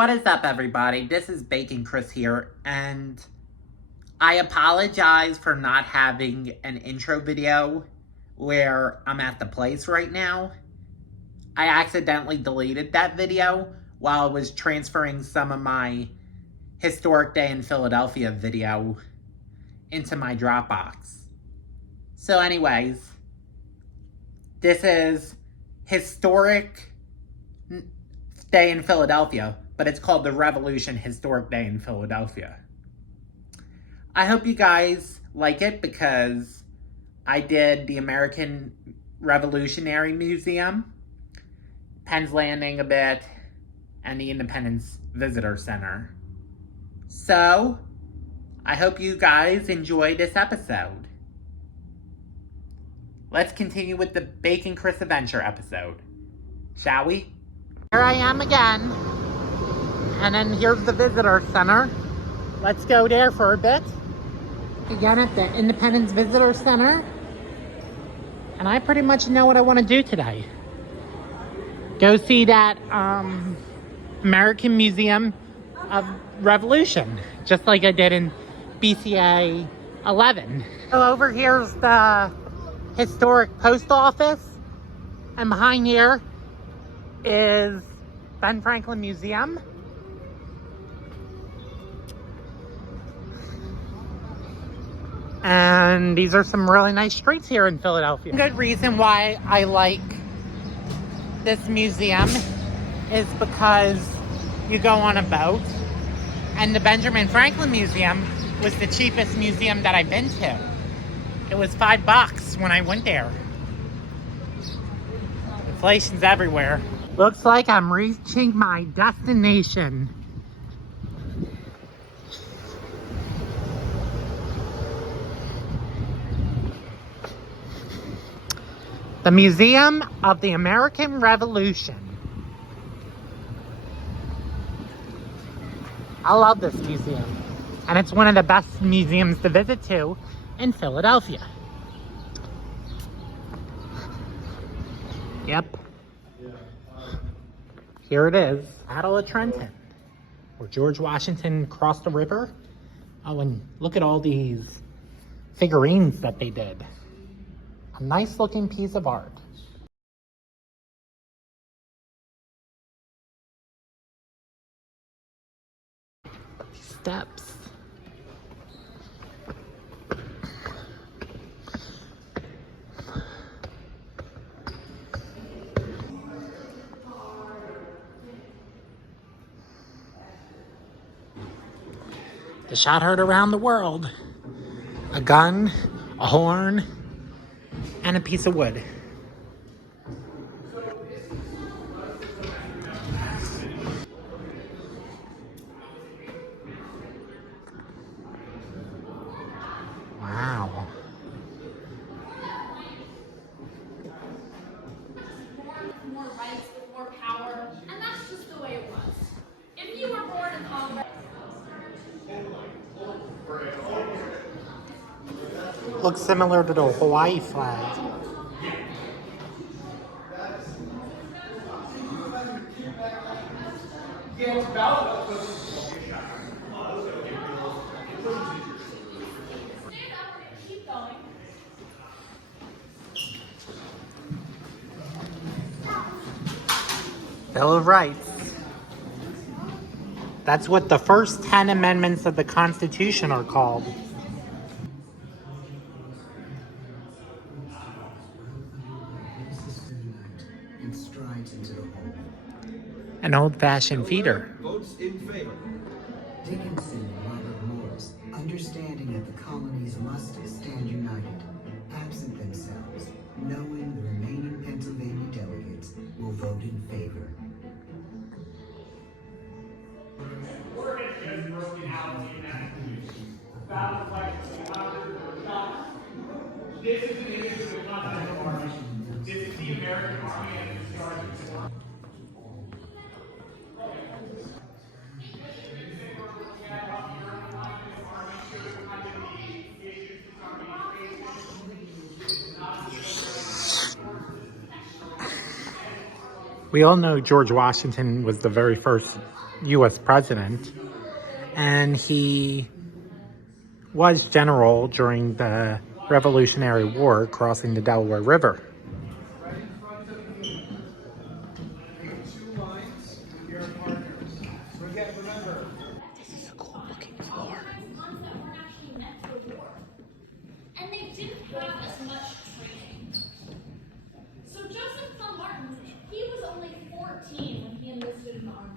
What is up, everybody? This is Bacon Chris here, and I apologize for not having an intro video where I'm at the place right now. I accidentally deleted that video while I was transferring some of my Historic Day in Philadelphia video into my Dropbox. So anyways, this is Historic Day in Philadelphia, but it's called the Revolution Historic Day in Philadelphia. I hope you guys like it because I did the American Revolutionary Museum, Penn's Landing a bit, and the Independence Visitor Center. So, I hope you guys enjoy this episode. Let's continue with the Bacon Chris Adventure episode, shall we? Here I am again, and then here's the Visitor Center. Let's go there for a bit. Again at the Independence Visitor Center. And I pretty much know what I want to do today. Go see that American Museum of Revolution, just like I did in BCA 11. So over here's the historic post office, and behind here is Ben Franklin Museum. And these are some really nice streets here in Philadelphia. Good reason why I like this museum is because you go on a boat, and the Benjamin Franklin Museum was the cheapest museum that I've been to. It was $5 when I went there. Inflation's everywhere. Looks like I'm reaching my destination. The Museum of the American Revolution. I love this museum, and it's one of the best museums to visit to in Philadelphia. Yep. Here it is, Battle of Trenton, where George Washington crossed the river. Oh, and look at all these figurines that they did. A nice looking piece of art. Steps. The shot heard around the world. A gun, a horn, and a piece of wood. Wow. More rights with more power, and that's just the way it was. If you were born in Colorado. Looks similar to the Hawaii flag. Keep going. Bill of Rights. That's what the first 10 amendments of the Constitution are called. An old-fashioned feeder. Votes in favor. Dickinson and Robert Morris, understanding that the colonies must stand united, absent themselves, knowing the remaining Pennsylvania delegates will vote in favor. This is an image of the Continental Army. This is the American Army as it started. We all know George Washington was the very first U.S. president, and he was general during the Revolutionary War crossing the Delaware River. This is a cool looking floor. Ones that weren't actually meant for war. And they didn't have as much training. So Joseph Plum Martin, he was only 14 when he enlisted in the army.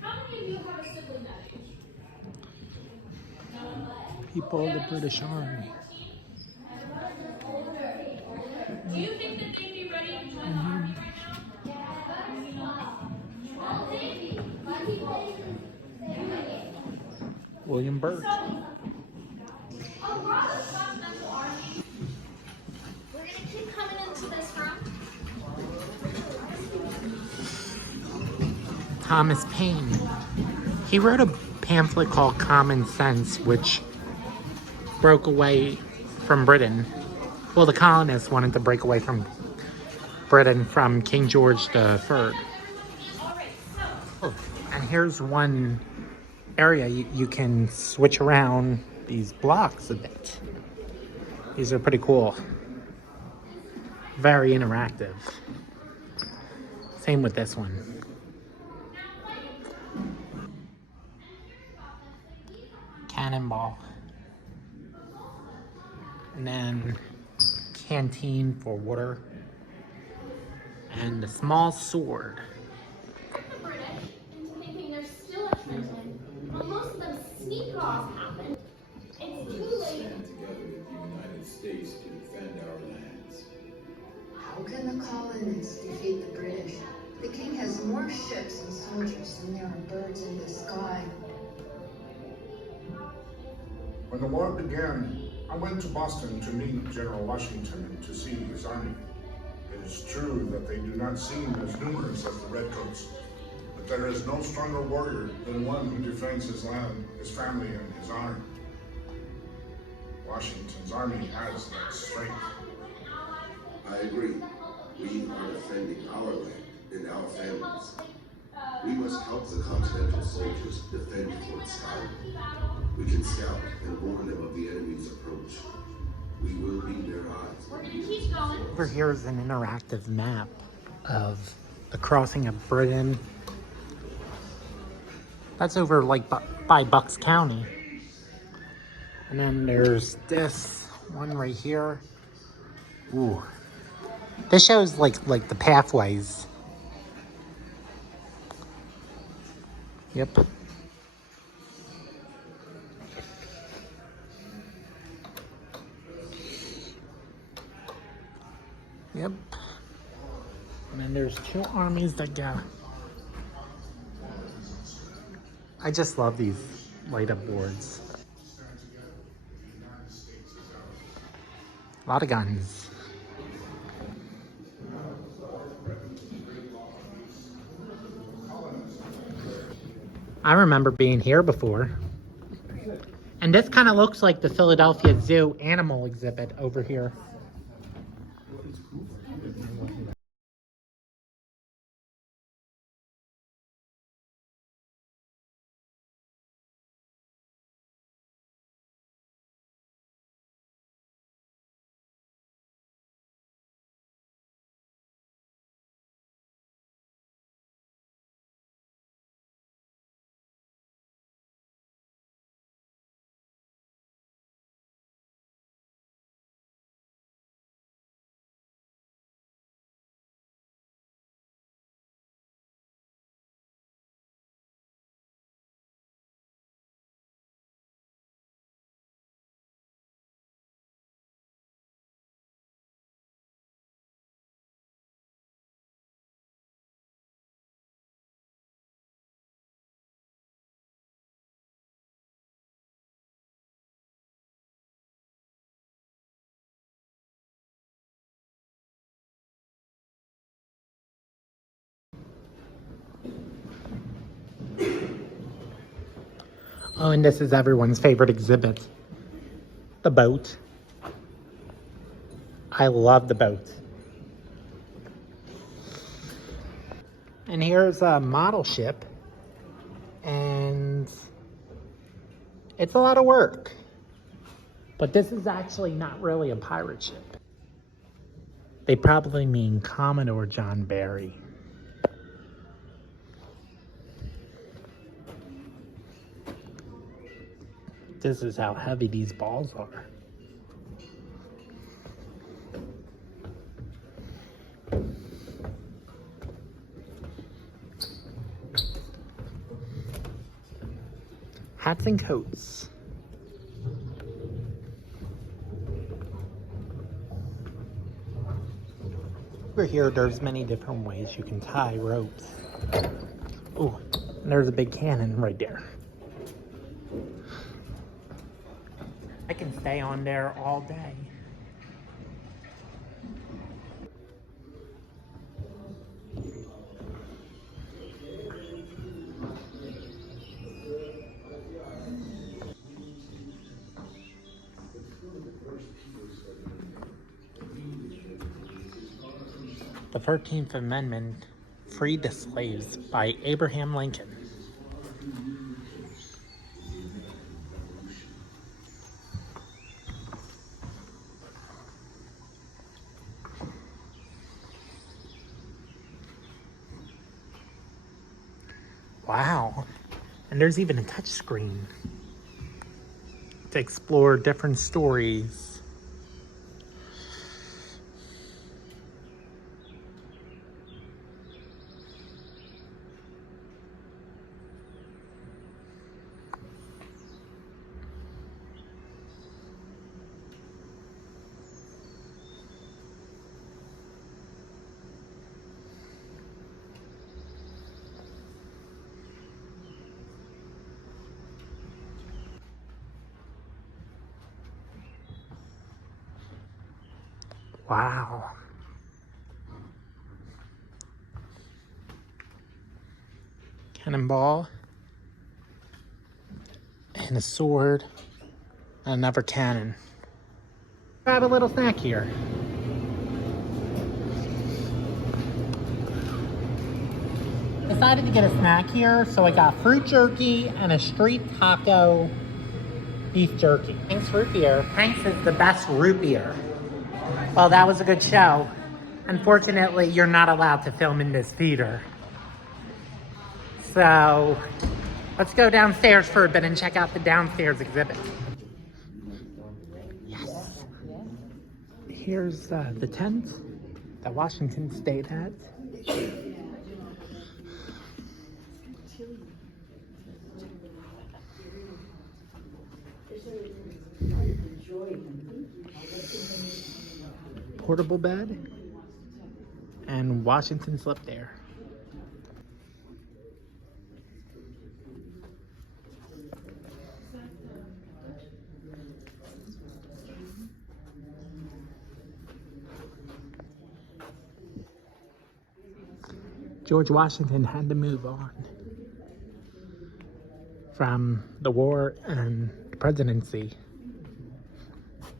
How many of you have a sibling that age? No one but. People of the British Army. 14? Do you think that they'd be ready to join the army right now? Well, maybe. William Byrd. So, a lot of continental armies. We're going to keep coming into this room. Thomas Paine. He wrote a pamphlet called Common Sense, which broke away from Britain. Well, the colonists wanted to break away from Britain from King George III. Oh, and here's one area you can switch around these blocks a bit. These are pretty cool. Very interactive. Same with this one. Cannonball. And then canteen for water. And a small sword. The British into thinking there's still a Trenton, while most of them sneak off happen. It's too late. Stand together with the United States to defend our lands. How can the colonists defeat the British? The king has more ships and soldiers than there are birds in the sky. When the war began, I went to Boston to meet General Washington and to see his army. It is true that they do not seem as numerous as the Redcoats, but there is no stronger warrior than one who defends his land, his family, and his honor. Washington's army has that strength. I agree. We are defending our land and our families. We must help the Continental soldiers defend Fort Schuyler. We can scout and warn them of the enemy's approach. We will be their eyes. We're going to keep going. Over here is an interactive map of the crossing of Britain. That's over like by Bucks County. And then there's this one right here. Ooh. This shows like the pathways. Yep. Yep. And then there's two armies that go. I just love these light up boards. A lot of guns. I remember being here before. And this kind of looks like the Philadelphia Zoo animal exhibit over here. Oh, and this is everyone's favorite exhibit. The boat. I love the boat. And here's a model ship and it's a lot of work. But this is actually not really a pirate ship. They probably mean Commodore John Barry. This is how heavy these balls are. Hats and coats. Over here, there's many different ways you can tie ropes. Ooh, and there's a big cannon right there. I can stay on there all day. The 13th Amendment freed the slaves by Abraham Lincoln. Wow. And there's even a touch screen to explore different stories. Wow. Cannonball. And a sword. And another cannon. Grab a little snack here. Decided to get a snack here, so I got fruit jerky and a street taco beef jerky. Thanks, root beer. Thanks is the best root beer. Well, that was a good show. Unfortunately, you're not allowed to film in this theater. So, let's go downstairs for a bit and check out the downstairs exhibit. Yes. Here's the tent that Washington stayed at. Portable bed, and Washington slept there. George Washington had to move on from the war and the presidency.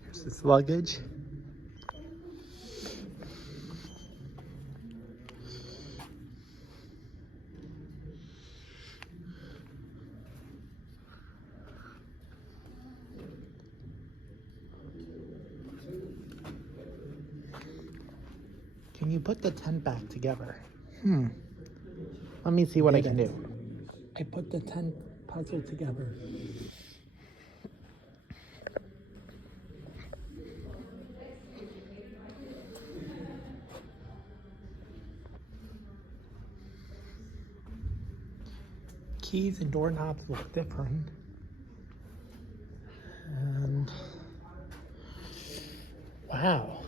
Here's his luggage. Can you put the tent back together? Let me see what I can do. I put the tent puzzle together. Keys and doorknobs look different. And wow.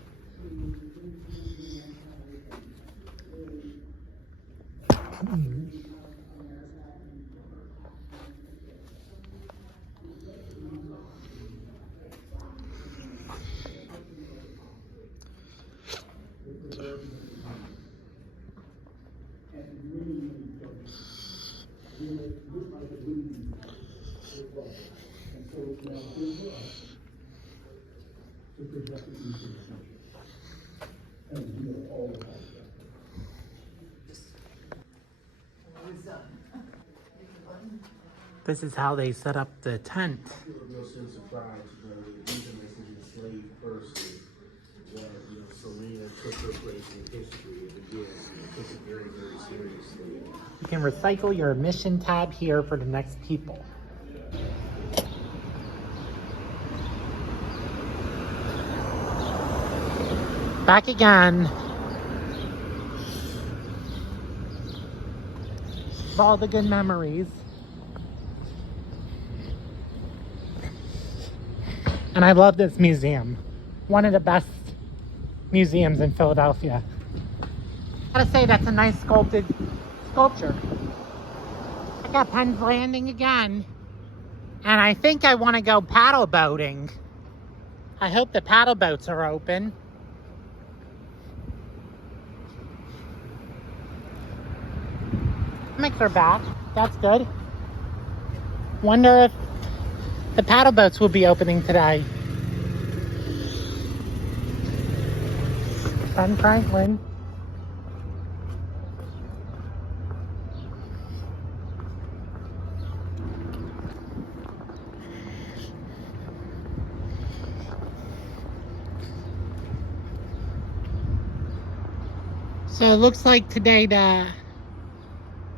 This is how they set up the tent. I feel a real sense of pride to know that even as an enslaved person, that, you know, Serena took her place in history and again, took it very, very seriously. You can recycle your emission tab here for the next people. Back again. All the good memories. And I love this museum. One of the best museums in Philadelphia. I gotta say, that's a nice sculpture. I got Penn's Landing again. And I think I want to go paddle boating. I hope the paddle boats are open. Comics are back. That's good. Wonder if the paddle boats will be opening today. Ben Franklin. So it looks like today the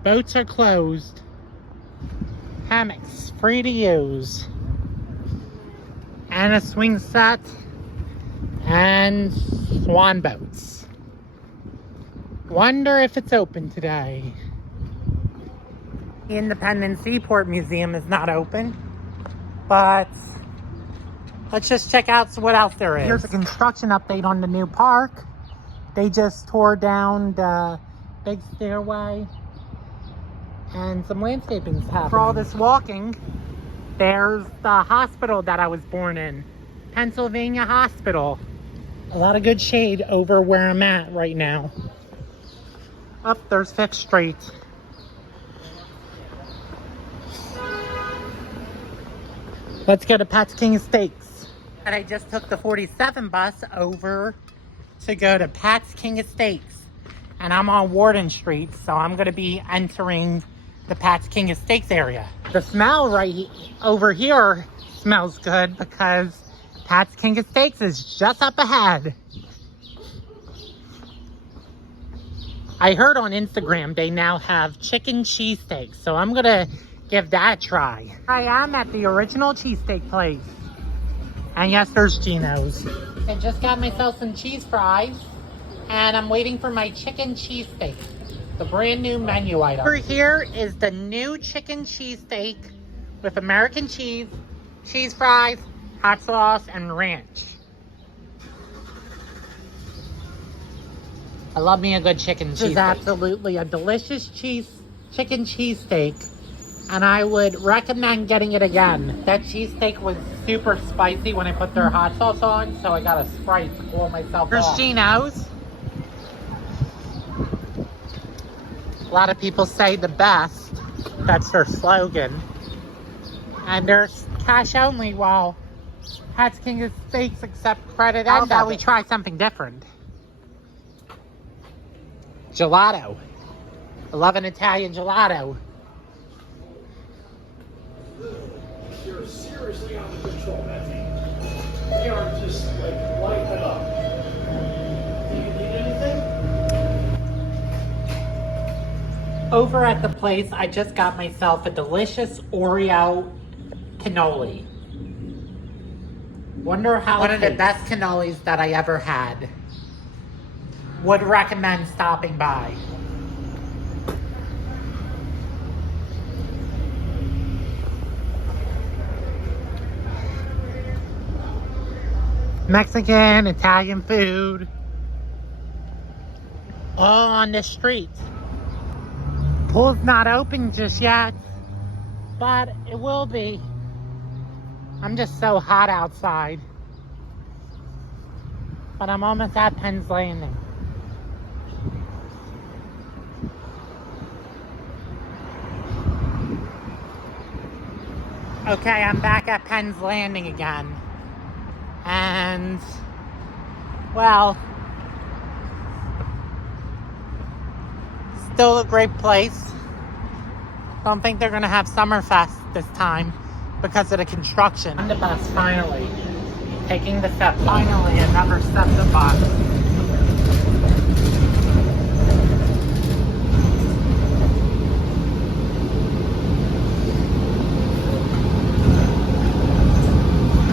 boats are closed. Hammocks free to use. And a swing set. And swan boats. Wonder if it's open today. The Independence Seaport Museum is not open. But let's just check out what else there is. Here's a construction update on the new park. They just tore down the big stairway. And some landscaping's happening. For all this walking, there's the hospital that I was born in. Pennsylvania Hospital. A lot of good shade over where I'm at right now. Up there's 5th Street. Let's go to Pat's King Steaks. And I just took the 47 bus over to go to Pat's King Steaks. And I'm on Warden Street, so I'm going to be entering the Pat's King Steaks area. The smell right over here smells good because Pat's King Steaks is just up ahead. I heard on Instagram they now have chicken cheesesteaks, so I'm going to give that a try. I am at the original cheesesteak place. And yes, there's Gino's. I just got myself some cheese fries, and I'm waiting for my chicken cheesesteak, the brand new menu item. Over here is the new chicken cheesesteak with American cheese, cheese fries, hot sauce, and ranch. I love me a good chicken cheesesteak. This is absolutely a delicious chicken cheesesteak, and I would recommend getting it again. That cheesesteak was super spicy when I put their hot sauce on, so I got a Sprite to cool myself off. Here's Gino's. A lot of people say the best. That's their slogan. And there's cash only while Pat's King Steaks accept credit. How about we try something different? Gelato. I love an Italian gelato. You're seriously out of control, Betsy. They are just like lighting it up. Do you need anything? Over at the place, I just got myself a delicious Oreo cannoli. Wonder how one of the best cannolis that I ever had. Would recommend stopping by. Mexican, Italian food. All on the street. Pool's not open just yet, but it will be. I'm just so hot outside. But I'm almost at Penn's Landing. Okay, I'm back at Penn's Landing again. And, well, still a great place. Don't think they're gonna have Summerfest this time because of the construction. On the bus, finally. Taking the step. Finally, another step the bus.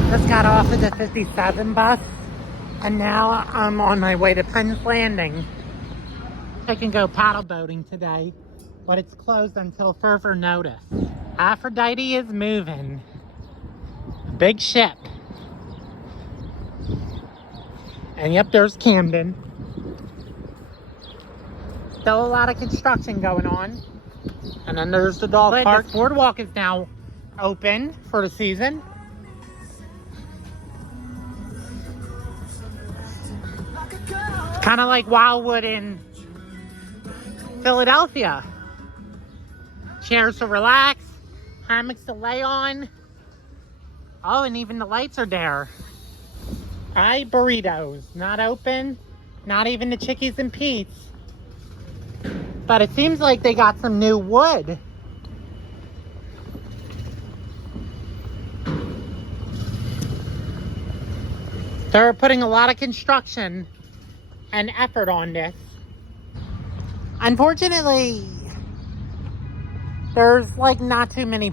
Just got off of the 57 bus, and now I'm on my way to Penn's Landing. I can go paddle boating today, but it's closed until further notice. Aphrodite is moving. Big ship. And yep, there's Camden. Still a lot of construction going on. And then there's the dog park. The boardwalk is now open for the season. Kind of like Wildwood in Philadelphia. Chairs to relax, hammocks to lay on. Oh, and even the lights are there. Hi, burritos. Not open. Not even the Chickies and Pete's. But it seems like they got some new wood. They're putting a lot of construction and effort on this. Unfortunately, there's like not too many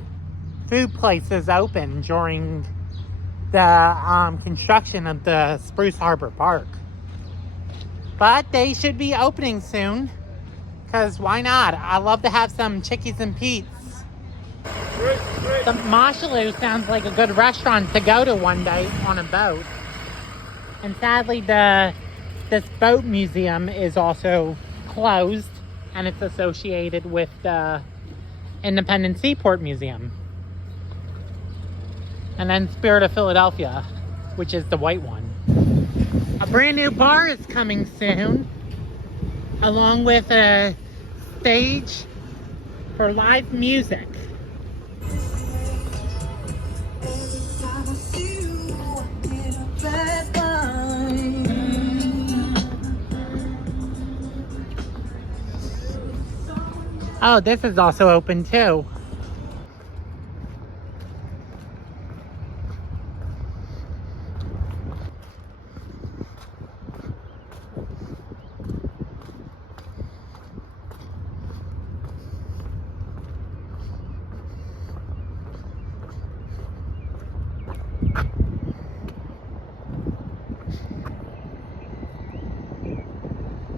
food places open during the construction of the Spruce Harbor Park. But they should be opening soon, because why not? I love to have some Chickies and Pete's. The Moshaloo sounds like a good restaurant to go to one day on a boat. And sadly, this boat museum is also closed, and it's associated with the Independence Seaport Museum. And then Spirit of Philadelphia, which is the white one. A brand new bar is coming soon, along with a stage for live music. Oh, this is also open too.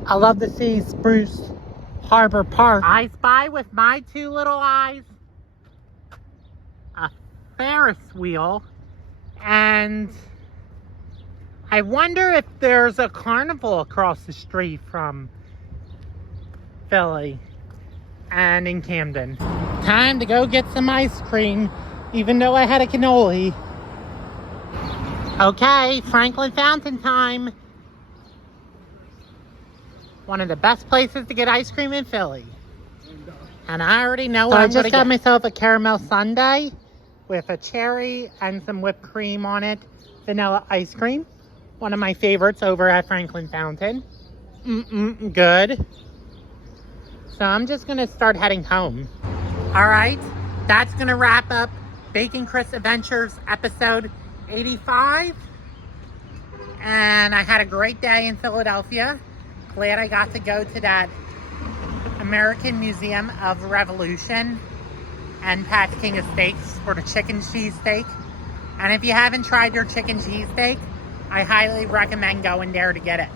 I love to see Spruce Harbor Park. I spy with my two little eyes a Ferris wheel, and I wonder if there's a carnival across the street from Philly and in Camden. Time to go get some ice cream, even though I had a cannoli. Okay, Franklin Fountain time. One of the best places to get ice cream in Philly. And I already know what I'm gonna get. I just got myself a caramel sundae with a cherry and some whipped cream on it. Vanilla ice cream. One of my favorites over at Franklin Fountain. Good. So I'm just gonna start heading home. All right, that's gonna wrap up Bacon Chris Adventures episode 85. And I had a great day in Philadelphia. Glad I got to go to that American Museum of Revolution and Pat's King of Steaks for the chicken cheesesteak. And if you haven't tried their chicken cheesesteak, I highly recommend going there to get it.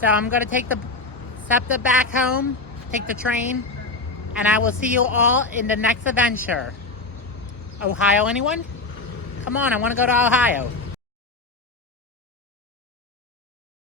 So I'm going to take the SEPTA back home, take the train, and I will see you all in the next adventure. Ohio, anyone? Come on, I want to go to Ohio.